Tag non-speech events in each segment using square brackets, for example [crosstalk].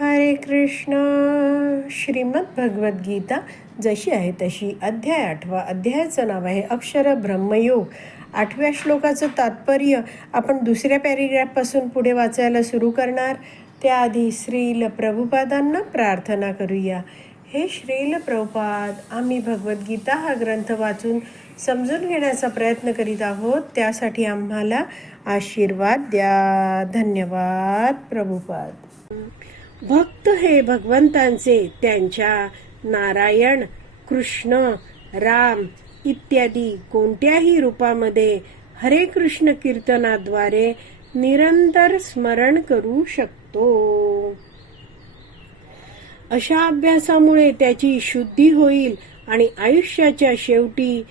हरे कृष्ण. श्रीमद भगवद्गीता जशी आहे तशी अध्याय आठवा. अध्यायाचं नाव आहे अक्षर ब्रह्मयोग. आठव्या श्लोकाचं तात्पर्य आपण दुसऱ्या पॅरेग्राफपासून पुढे वाचायला सुरू करणार. त्याआधी श्रील प्रभुपादांना प्रार्थना करूया. हे श्रील प्रभुपाद आम्ही भगवद्गीता हा ग्रंथ वाचून समजून घेण्याचा प्रयत्न करीत आहोत. त्यासाठी आम्हाला आशीर्वाद द्या. धन्यवाद प्रभुपाद. भक्त हे भगवंतांचे त्यांच्या नारायण कृष्ण राम इत्यादी कोणत्याही रूपामध्ये हरे कृष्ण कीर्तनाद्वारे निरंतर स्मरण करू शकतो. अशा अभ्यासामुळे त्याची शुद्धी होईल आणि आयुष्याच्या शेवटी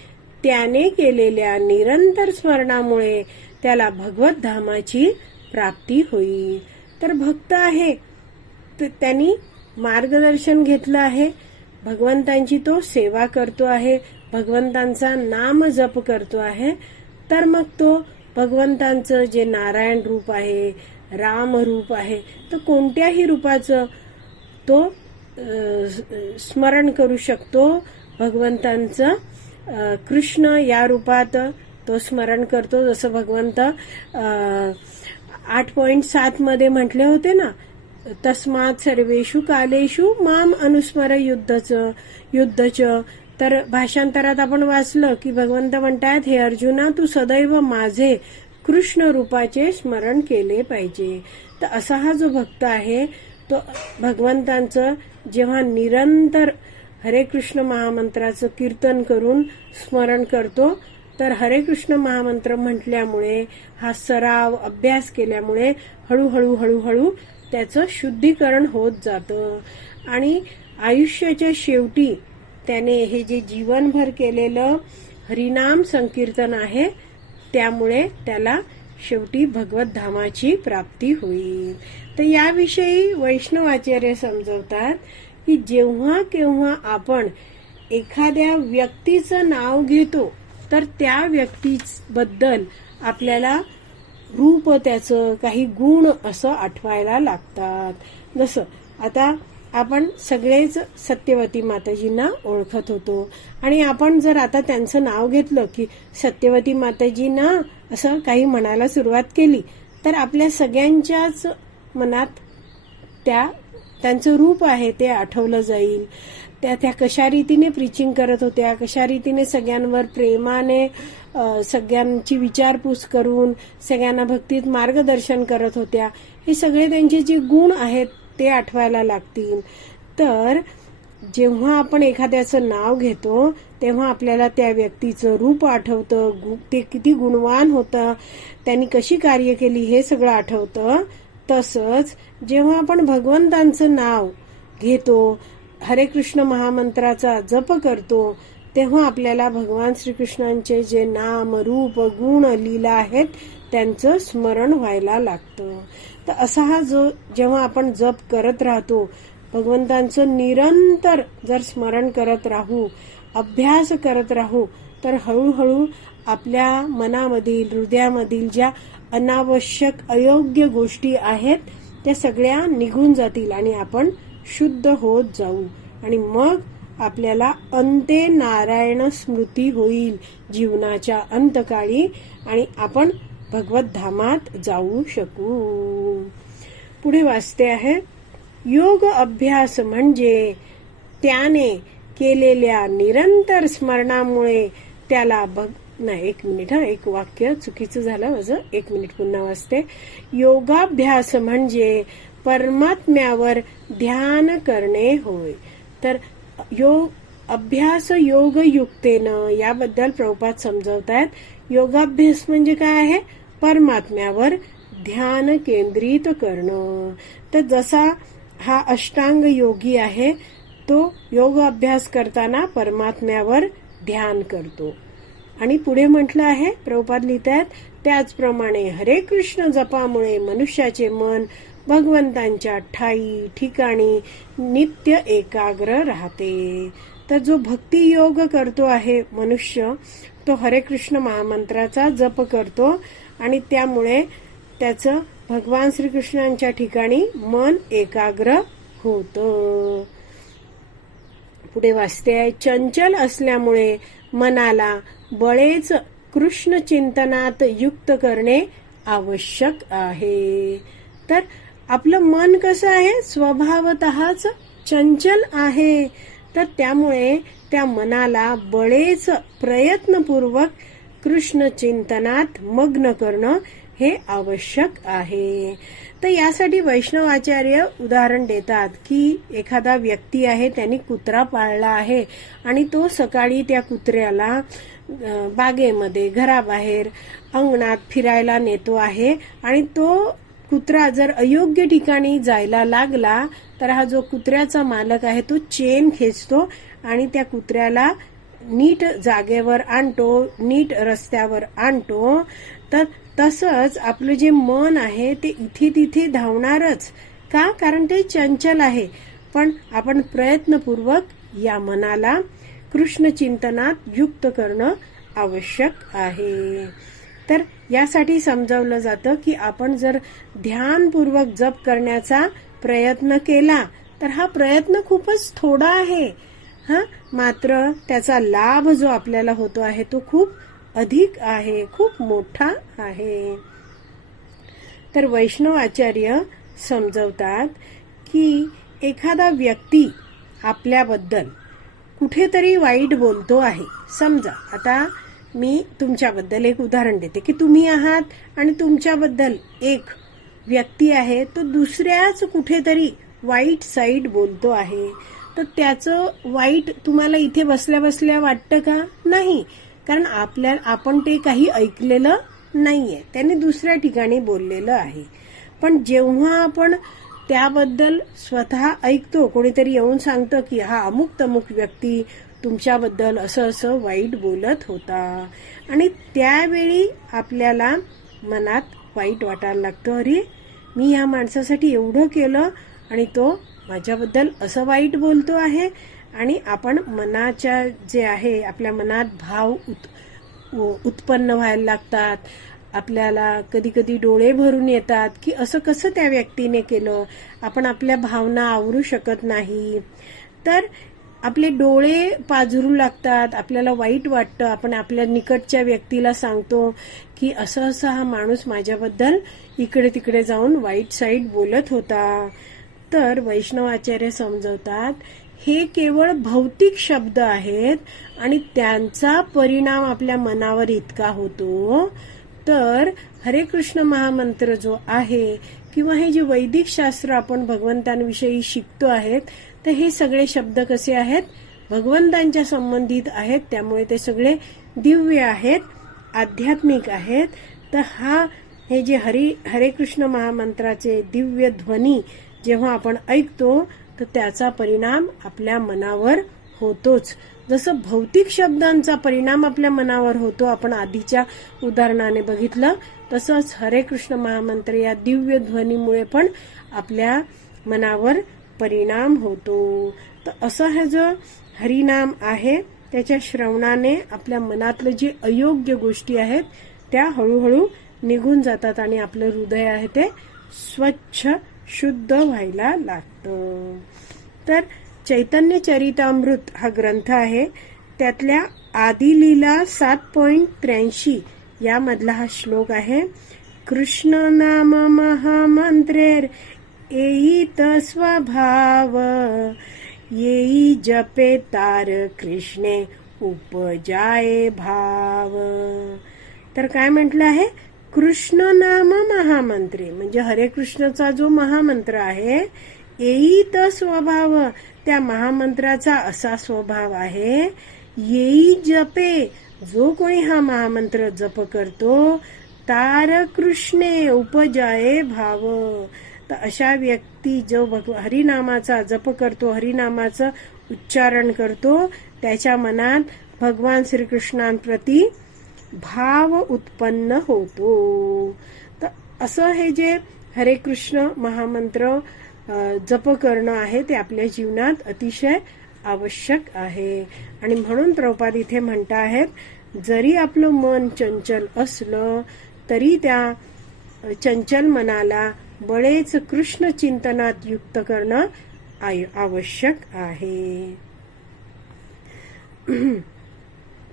त्याने केलेल्या निरंतर स्मरणामुळे त्याला भगवत धामाची प्राप्ती होईल. तर भक्त आहे त्यांनी मार्गदर्शन घेतलं आहे. भगवंतांची तो सेवा करतो आहे. भगवंतांचा नाम जप करतो आहे. तर मग तो भगवंतांचं जे नारायण रूप आहे राम रूप आहे तर कोणत्याही रूपाचं तो स्मरण करू शकतो. भगवंतांचं कृष्ण या रूपात तो स्मरण करतो. जसं भगवंत आठ पॉईंट सात मध्ये म्हटले होते ना तस्मात सर्वेषु कालेषु माम अनुस्मर युद्धच युद्धच. तर भाषांतरात आपण वाचलं की भगवंत म्हणतात हे अर्जुना तू सदैव माझे कृष्ण रूपाचे स्मरण केले पाहिजे. तर असा हा जो भक्त आहे तो भगवंतांचं जेव्हा निरंतर हरे कृष्ण महामंत्राचं कीर्तन करून स्मरण करतो तर हरे कृष्ण महामंत्र म्हटल्यामुळे हा सराव अभ्यास केल्यामुळे हळूहळू हळूहळू त्याचं शुद्धीकरण होत जातं. आणि आयुष्याच्या शेवटी त्याने हे जे जीवनभर केलेलं हरिनाम संकीर्तन आहे त्यामुळे त्याला शेवटी भगवत धामाची प्राप्ती होईल. तर याविषयी वैष्णवाचार्य समजवतात की जेव्हा केव्हा आपण एखाद्या व्यक्तीचं नाव घेतो तर त्या व्यक्तीबद्दल आपल्याला रूप त्याचं काही गुण असं आठवायला लागतात. जसं आता आपण सगळेच सत्यवती माताजींना ओळखत होतो. आणि आपण जर आता त्यांचं नाव घेतलं की सत्यवती माताजींना असं काही म्हणायला सुरुवात केली तर आपल्या सगळ्यांच्याच मनात त्या त्यांचं रूप आहे ते आठवलं जाईल. त्या त्या कशा रीतीने प्रिचिंग करत होत्या कशा रीतीने सगळ्यांवर प्रेमाने सगळ्यांची विचारपूस करून सगळ्यांना भक्तीत मार्गदर्शन करत होत्या. हे सगळे त्यांचे जे गुण आहेत ते आठवायला लागतील. तर जेव्हा आपण एखाद्याचं नाव घेतो तेव्हा आपल्याला त्या व्यक्तीचं रूप आठवतं गु- ते किती गुणवान होतं त्यांनी कशी कार्य केली हे सगळं आठवतं. तसंच जेव्हा आपण भगवंतांचं नाव घेतो हरे कृष्ण महामंत्राचा जप करतो तेव्हा आपल्याला भगवान श्रीकृष्णांचे जे नाम रूप गुण लीला आहेत त्यांचं स्मरण व्हायला लागतं. तर असा हा जो जेव्हा आपण जप करत राहतो भगवंतांचं निरंतर जर स्मरण करत राहू अभ्यास करत राहू तर हळूहळू आपल्या मनामधील हृदयामधील ज्या अनावश्यक अयोग्य गोष्टी आहेत त्या सगळ्या निघून जातील आणि आपण शुद्ध होत जाऊ. आणि मग आपल्याला अंते नारायण स्मृती होईल जीवनाच्या अंतकाळी आणि आपण भगवत धामात जाऊ शकू. पुढे वाचते आहे योग अभ्यास म्हणजे त्याने केलेल्या निरंतर स्मरणामुळे त्याला बघ नाही एक मिनिट हा एक वाक्य चुकीचं झालं माझं एक मिनिट पुन्हा वाचते. योगाभ्यास म्हणजे परमात्म्यावर ध्यान करणे होय. तर योग अभ्यास योग युक्तेनं याबद्दल प्रभुपात समजवतायत. योगाभ्यास म्हणजे काय आहे? परमात्म्यावर ध्यान केंद्रित करणं. तर जसा हा अष्टांग योगी आहे तो योग अभ्यास करताना परमात्म्यावर ध्यान करतो. आणि पुढे म्हटलं आहे प्रभुपाद आहेत त्याचप्रमाणे हरे कृष्ण जपामुळे मनुष्याचे मन भगवंतांच्या ठाई ठिकाणी नित्य एकाग्र राहते. तर जो भक्ती योग करतो आहे मनुष्य तो हरे कृष्ण महामंत्राचा जप करतो आणि त्यामुळे त्याचं भगवान श्रीकृष्णांच्या ठिकाणी मन एकाग्र होतं. पुढे वाचते आहे चंचल असल्यामुळे मनाला बळेच कृष्ण चिंतनात युक्त करणे आवश्यक आहे. तर आपलं मन कसं आहे? स्वभावतःच चंचल आहे. तर त्यामुळे त्या मनाला बळेच प्रयत्नपूर्वक कृष्ण चिंतनात मग्न करणं हे आवश्यक आहे. तर यासाठी वैष्णवाचार्य उदाहरण देतात की एखादा व्यक्ती आहे त्यांनी कुत्रा पाळला आहे आणि तो सकाळी त्या कुत्र्याला बागेमध्ये घराबाहेर अंगणात फिरायला नेतो आहे आणि तो कुत्रा जर अयोग्य ठिकाणी जायला लागला तर हा जो कुत्र्याचा मालक आहे तो चेन खेचतो आणि त्या कुत्र्याला नीट जागेवर आणतो नीट रस्त्यावर आणतो. तर तसंच आपलं जे मन आहे ते इथे तिथे धावणारच. का? कारण ते चंचल आहे. पण आपण प्रयत्नपूर्वक या मनाला कृष्ण चिंतनात युक्त करणं आवश्यक आहे. तर यासाठी समजावलं जातं की आपण जर ध्यानपूर्वक जप करण्याचा प्रयत्न केला तर हा प्रयत्न खूपच थोडा आहे. हा? मात्र त्याचा लाभ जो आपल्याला होतो आहे तो खूप अधिक आहे खूप मोठा आहे. तर वैष्णव आचार्य समजवतात की एखादा व्यक्ती आपल्याबद्दल कुठेतरी वाईट बोलतो आहे. समजा आता मी तुमच्याबद्दल एक उदाहरण देते की तुम्ही आहात आणि तुमच्याबद्दल एक व्यक्ती आहे तो दुसऱ्याच कुठेतरी वाईट साईड बोलतो आहे. तर त्याचं वाईट तुम्हाला इथे बसल्या बसल्या वाटतं का? नाही. कारण आपल्या आपण ते काही ऐकलेलं नाहीये. त्याने दुसऱ्या ठिकाणी बोललेलं आहे. पण जेव्हा आपण त्याबद्दल स्वतः ऐकतो कोणीतरी येऊन सांगतं की हा अमुक तमुक व्यक्ती तुमच्याबद्दल असं असं वाईट बोलत होता. आणि त्यावेळी आपल्याला मनात वाईट वाटायला लागतं. अरे मी या माणसासाठी एवढं केलं आणि तो माझ्याबद्दल असं वाईट बोलतो आहे. आणि आपण मनाच्या जे आहे आपल्या मनात भाव उत उत्पन्न व्हायला लागतात. आपल्याला कधी कधी डोळे भरून येतात की असं कसं त्या व्यक्तीने केलं? आपण आपल्या भावना आवरू शकत नाही. तर आपले डोळे पाजरू लागतात आपल्याला वाईट वाटतं आपण आपल्या निकटच्या व्यक्तीला सांगतो की असं असं हा माणूस माझ्याबद्दल इकडे तिकडे जाऊन वाईट साईड बोलत होता. तर वैष्णव आचार्य समजवतात हे केवळ भौतिक शब्द आहेत आणि त्यांचा परिणाम आपल्या मनावर इतका होतो. तर हरे कृष्ण महामंत्र जो आहे किंवा हे जे वैदिक शास्त्र आपण भगवंतांविषयी शिकतो आहेत तर हे सगळे शब्द कसे आहेत? भगवंतांच्या संबंधित आहेत त्यामुळे ते सगळे दिव्य आहेत आध्यात्मिक आहेत. तर हा हे जे हरी हरे कृष्ण महामंत्राचे दिव्य ध्वनी जेव्हा आपण ऐकतो तर त्याचा परिणाम आपल्या मनावर होतोच. जसं भौतिक शब्दांचा परिणाम आपल्या मनावर होतो आपण आधीच्या उदाहरणाने बघितलं तसंच हरे कृष्ण महामंत्र या दिव्य ध्वनीमुळे पण आपल्या मनावर परिणाम होतो. तर असं हा जो हरिनाम आहे त्याच्या श्रवणाने आपल्या मनातलं जे अयोग्य गोष्टी आहेत त्या हळूहळू निघून जातात आणि आपलं हृदय आहे ते स्वच्छ शुद्ध व्हायला लागतं. तर चैतन्य चरितामृत हा ग्रंथ आहे. त्यातल्या आदिलीला सात पॉइंट त्र्याऐंशी यामधला हा श्लोक आहे. कृष्ण नाम महामंत्रेर येईत स्वभाव येई जपे तार कृष्णे उपजाये भाव. तर काय म्हटलं आहे? कृष्ण नाम महामंत्रे. म्हणजे हरे कृष्णचा जो महामंत्र आहे येईत स्वभाव त्या महामंत्राचा असा स्वभाव आहे येई जपे जो कोणी हा महामंत्र जप करतो तार कृष्णे उपजाये भाव. तर अशा व्यक्ती जो भगव हरिनामाचा जप करतो हरिनामाचं उच्चारण करतो त्याच्या मनात भगवान श्रीकृष्णांप्रती भाव उत्पन्न होतो. तर असं हे जे हरे कृष्ण महामंत्र जप करणं आहे ते आपल्या जीवनात अतिशय आवश्यक आहे. आणि म्हणून प्रौपाद इथे म्हणता आहेत जरी आपलं मन चंचल असलं तरी त्या चंचल मनाला बळेच कृष्ण चिंतनात युक्त करणं आवश्यक आहे. [clears throat]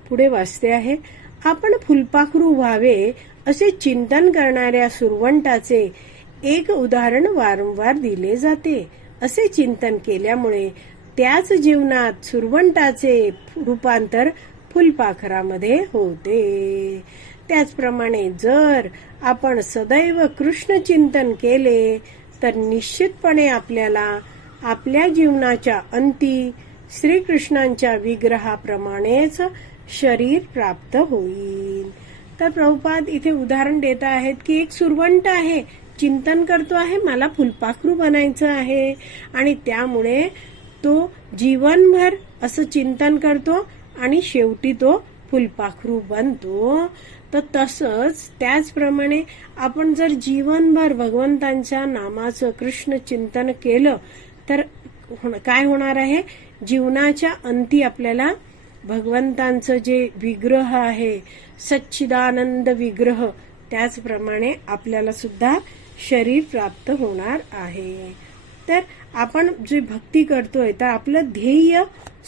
पुढे वाचते आहे आपण फुलपाखरू व्हावे असे चिंतन करणाऱ्या सुरवंटाचे एक उदाहरण वारंवार दिले जाते. असे चिंतन केल्यामुळे त्याच जीवनात सुरवंटाचे रूपांतर फुलपाखरामध्ये होते. त्याचप्रमाणे जर आपण सदैव कृष्ण चिंतन केले तर निश्चितपणे आपल्याला आपल्या जीवनाच्या अंती श्रीकृष्णांच्या विग्रहाप्रमाणेच शरीर प्राप्त होईल. तर प्रभुपाद इथे उदाहरण देत आहेत की एक सुरवंट आहे. चिंतन करतो आहे मला फुलपाखरू बनायचं आहे. आणि त्यामुळे तो जीवनभर असं चिंतन करतो आणि शेवटी तो फुलपाखरू बनतो. तर तसंच त्याचप्रमाणे आपण जर जीवनभर भगवंतांच्या नामाचं कृष्ण चिंतन केलं तर होण- काय होणार आहे? जीवनाच्या अंती आपल्याला भगवंतांचं जे विग्रह आहे सच्चिदानंद विग्रह त्याचप्रमाणे आपल्याला सुद्धा शरीर प्राप्त होणार आहे. तर आपण जे भक्ती करतोय तर आपलं ध्येय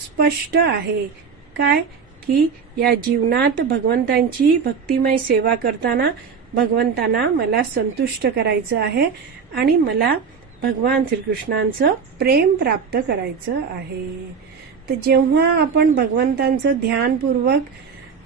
स्पष्ट आहे. काय? की या जीवनात भगवंतांची भक्तिमय सेवा करताना भगवंतांना मला संतुष्ट करायचं आहे आणि मला भगवान श्रीकृष्णांचं प्रेम प्राप्त करायचं आहे. तर जेव्हा आपण भगवंतांचं ध्यानपूर्वक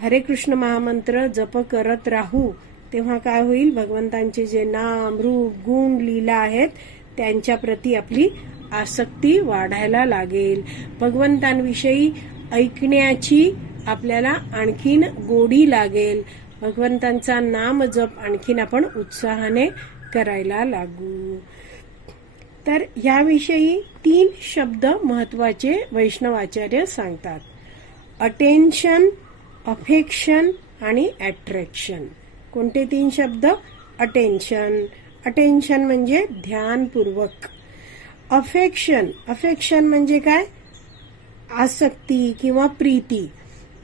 हरे कृष्ण महामंत्र जप करत राहू तेव्हा काय होईल? भगवंतांचे जे नाम रूप गुण लीला आहेत त्यांच्या प्रती आपली आसक्ती वाढायला लागेल. भगवंतांविषयी ऐकण्याची आपल्याला आणखीन गोडी लागेल. भगवंतांचा नाम जप आणखीन आपण उत्साहाने करायला लागू. तर याविषयी तीन शब्द महत्त्वाचे वैष्णवाचार्य सांगतात. अटेन्शन अफेक्शन आणि अट्रॅक्शन कोणते तीन शब्द? अटेन्शन अटेन्शन म्हणजे ध्यानपूर्वक. अफेक्शन अफेक्शन म्हणजे काय? आसक्ती किंवा प्रीती.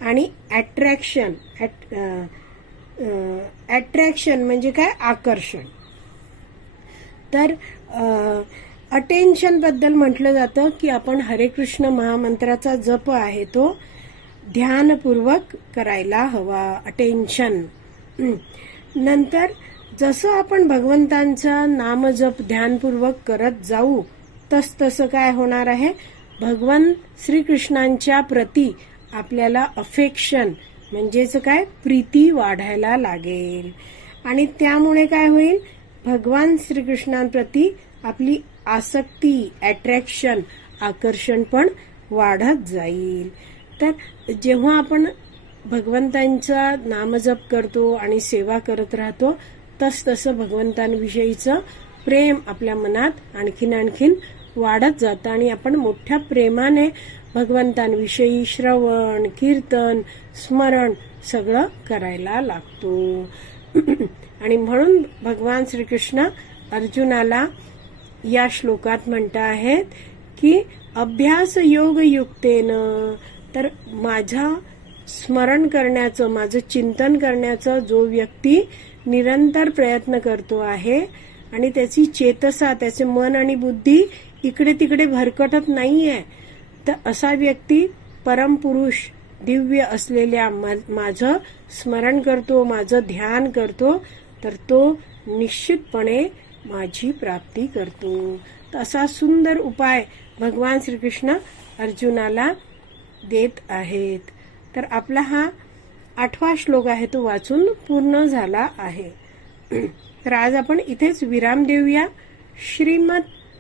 आणि अट्रॅक्शन अट्रॅक्शन म्हणजे काय? आकर्षण. तर अटेन्शनबद्दल म्हटलं जातं की आपण हरे कृष्ण महामंत्राचा जप आहे तो ध्यानपूर्वक करायला हवा अटेन्शन नंतर जसं आपण भगवंतांचा नामजप ध्यानपूर्वक करत जाऊ तस तसं काय होणार आहे? भगवान श्रीकृष्णांच्या प्रती आपल्याला अफेक्शन म्हणजेच काय? प्रीती वाढायला लागेल. आणि त्यामुळे काय होईल? भगवान श्रीकृष्णांप्रती आपली आसक्ती अट्रॅक्शन आकर्षण पण वाढत जाईल. तर जेव्हा आपण भगवंतांचा नामजप करतो आणि सेवा करत राहतो तस तसं भगवंतांविषयीचं प्रेम आपल्या मनात आणखीन आणखीन वाढत जातं आणि आपण मोठ्या प्रेमाने भगवंतांविषयी श्रवण कीर्तन स्मरण सगळं करायला लागतो. [clears throat] आणि म्हणून भगवान श्रीकृष्ण अर्जुनाला या श्लोकात म्हणत आहेत की अभ्यास योग युक्तेनं तर माझा स्मरण करण्याचं माझं चिंतन करण्याचं जो व्यक्ती निरंतर प्रयत्न करतो आहे आणि त्याची चेतसा त्याचे मन आणि बुद्धी इकडे तिकडे भरकटत नाहीये. तर असा व्यक्ती परमपुरुष दिव्य असलेल्या माझं स्मरण करतो माझं ध्यान करतो तर तो निश्चितपणे माझी प्राप्ती करतो. तसा असा सुंदर उपाय भगवान श्रीकृष्ण अर्जुनाला देत आहेत. तर आपला हा आठवा श्लोक आहे तो वाचून पूर्ण झाला आहे. तर आज आपण इथेच विराम देऊया. श्रीमद